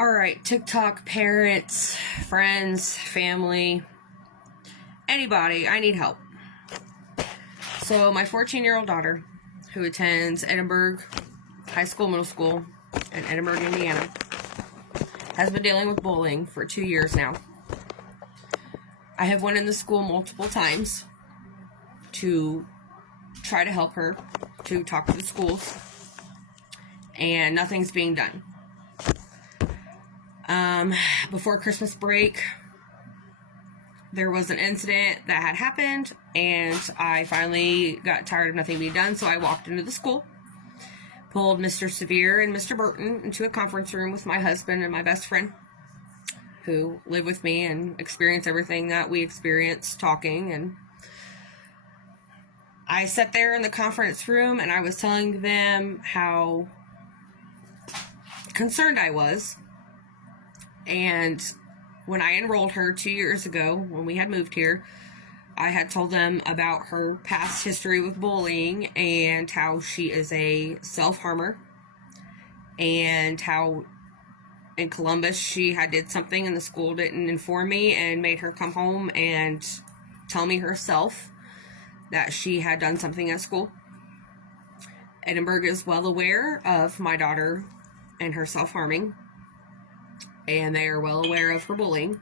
All right, TikTok parents, friends, family, anybody, I need help. So my 14-year-old daughter, who attends Edinburgh High School, Middle School in Edinburgh, Indiana, has been dealing with bullying for 2 years now. I have went in the school multiple times to try to help her, to talk to the schools, and nothing's being done. Before Christmas break, there was an incident that had happened, and I finally got tired of nothing being done, so I walked into the school, pulled Mr. Severe and Mr. Burton into a conference room with my husband and my best friend, who live with me and experience everything that we experience talking. And I sat there in the conference room and I was telling them how concerned I was. And when I enrolled her 2 years ago, when we had moved here, I had told them about her past history with bullying and how she is a self-harmer, and how in Columbus she had did something and the school didn't inform me and made her come home and tell me herself that she had done something at school. Edinburgh is well aware of my daughter and her self-harming, and they are well aware of her bullying.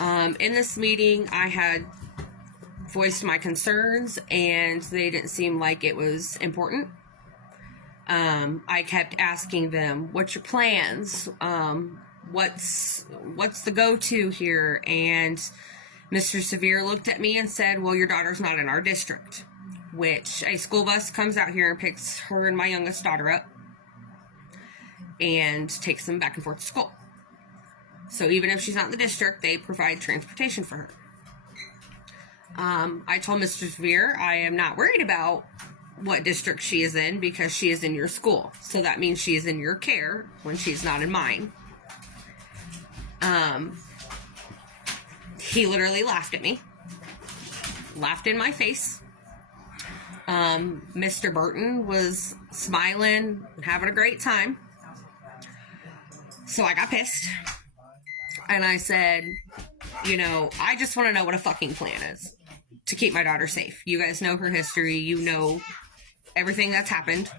In this meeting, I had voiced my concerns, and they didn't seem like it was important. I kept asking them, what's your plans? What's the go-to here? And Mr. Severe looked at me and said, well, your daughter's not in our district, which a school bus comes out here and picks her and my youngest daughter up and takes them back and forth to school. So even if she's not in the district, they provide transportation for her. I told Mr. Severe, I am not worried about what district she is in because she is in your school. So that means she is in your care when she's not in mine. He literally laughed at me. Laughed in my face. Mr. Burton was smiling and having a great time. So I got pissed. And I said, I just want to know what a fucking plan is to keep my daughter safe. You guys know her history. You know everything that's happened.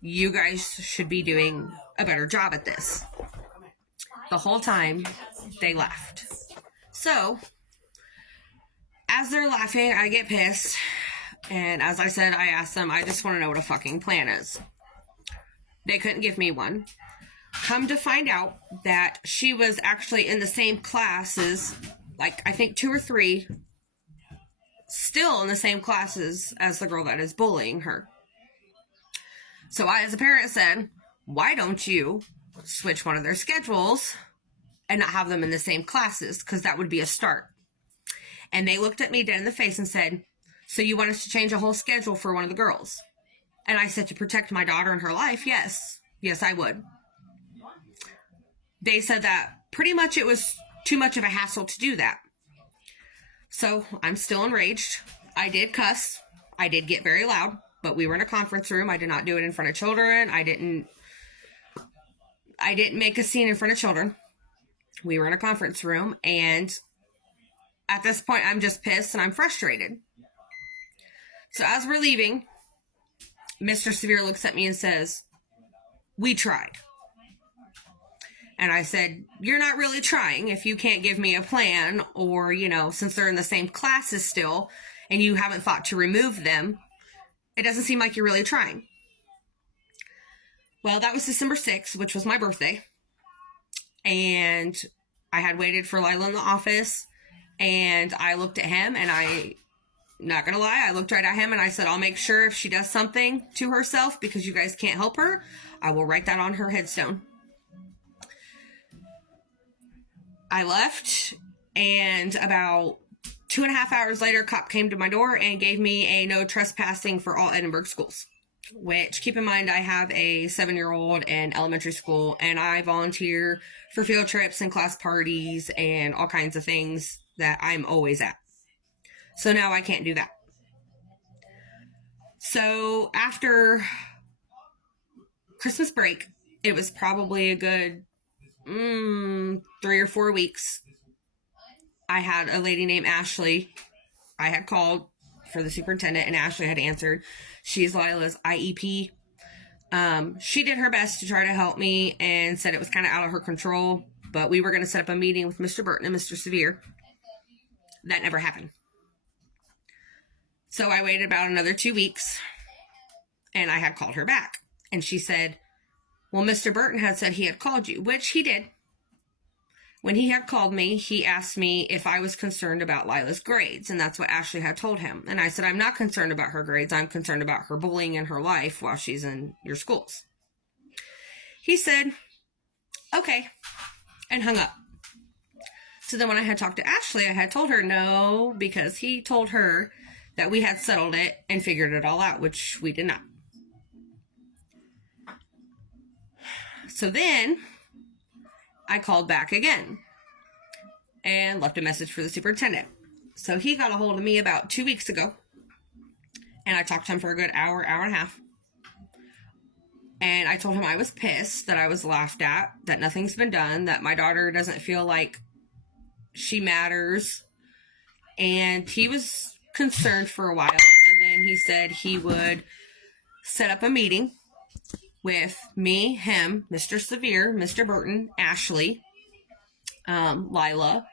You guys should be doing a better job at this. The whole time, they laughed. So, as they're laughing, I get pissed. And as I said, I asked them, I just want to know what a fucking plan is. They couldn't give me one. Come to find out that she was actually in the same classes, like I think 2 or 3, still in the same classes as the girl that is bullying her. So I, as a parent, said, why don't you switch one of their schedules and not have them in the same classes? Because that would be a start. And they looked at me dead in the face and said, so you want us to change a whole schedule for one of the girls? And I said, to protect my daughter and her life, yes. Yes, I would. They said that pretty much it was too much of a hassle to do that. So I'm still enraged. I did cuss. I did get very loud, but we were in a conference room. I did not do it in front of children. I didn't make a scene in front of children. We were in a conference room, and at this point, I'm just pissed and I'm frustrated. So as we're leaving, Mr. Severe looks at me and says, we tried. And I said, you're not really trying if you can't give me a plan, or, since they're in the same classes still and you haven't thought to remove them, it doesn't seem like you're really trying. Well, that was December 6th, which was my birthday. And I had waited for Lila in the office, and I looked at him, and not gonna lie, I looked right at him and I said, I'll make sure if she does something to herself because you guys can't help her, I will write that on her headstone. I left, and about 2.5 hours later, a cop came to my door and gave me a no trespassing for all Edinburgh schools. Which, keep in mind, I have a 7-year-old in elementary school, and I volunteer for field trips and class parties and all kinds of things that I'm always at. So now I can't do that. So after Christmas break, it was probably a good 3 or 4 weeks, I had a lady named Ashley. I had called for the superintendent, and Ashley had answered. She's Lila's IEP. She did her best to try to help me and said it was kind of out of her control, but we were going to set up a meeting with Mr. Burton and Mr. Severe. That never happened. So I waited about another 2 weeks, and I had called her back. And she said, well, Mr. Burton had said he had called you, which he did. When he had called me, he asked me if I was concerned about Lila's grades, and that's what Ashley had told him. And I said, I'm not concerned about her grades. I'm concerned about her bullying in her life while she's in your schools. He said, okay, and hung up. So then when I had talked to Ashley, I had told her no, because he told her that we had settled it and figured it all out, which we did not. So then I called back again and left a message for the superintendent. So he got a hold of me about 2 weeks ago, and I talked to him for a good hour, hour and a half. And I told him I was pissed, that I was laughed at, that nothing's been done, that my daughter doesn't feel like she matters. And he was concerned for a while, and then he said he would set up a meeting with me, him, Mr. Severe, Mr. Burton, Ashley, Lila,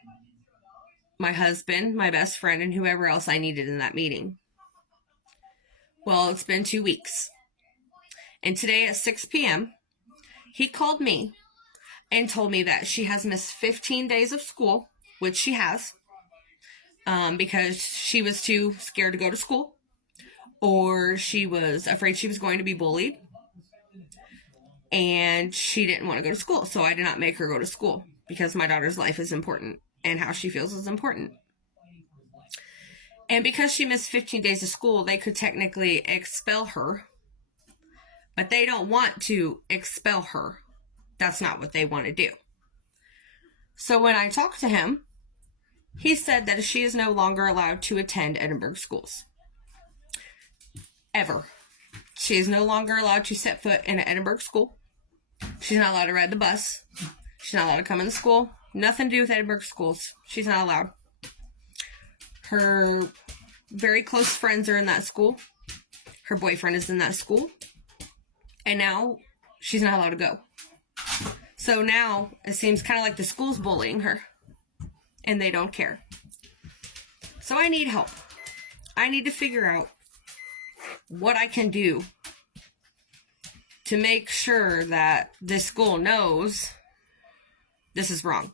my husband, my best friend, and whoever else I needed in that meeting. Well, it's been 2 weeks. And today at 6 p.m., he called me and told me that she has missed 15 days of school, which she has, because she was too scared to go to school, or she was afraid she was going to be bullied, and she didn't want to go to school. So I did not make her go to school, because my daughter's life is important, and how she feels is important. And because she missed 15 days of school, they could technically expel her, but they don't want to expel her. That's not what they want to do. So when I talked to him, he said that she is no longer allowed to attend Edinburgh schools. Ever. She is no longer allowed to set foot in an Edinburgh school. She's not allowed to ride the bus. She's not allowed to come into school. Nothing to do with Edinburgh schools. She's not allowed. Her very close friends are in that school. Her boyfriend is in that school. And now she's not allowed to go. So now it seems kind of like the school's bullying her. And they don't care. So I need help. I need to figure out what I can do to make sure that this school knows this is wrong.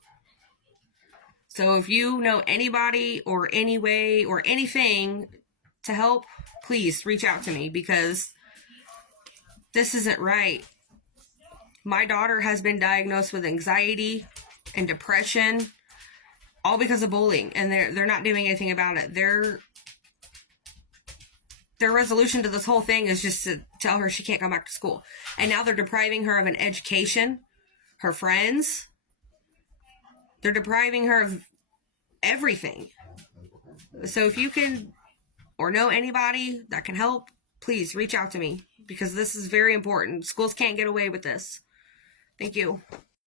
So if you know anybody or any way or anything to help, please reach out to me, because this isn't right. My daughter has been diagnosed with anxiety and depression, all because of bullying, and they're not doing anything about it. Their resolution to this whole thing is just to tell her she can't come back to school. And now they're depriving her of an education, her friends. They're depriving her of everything. So if you can or know anybody that can help, please reach out to me, because this is very important. Schools can't get away with this. Thank you.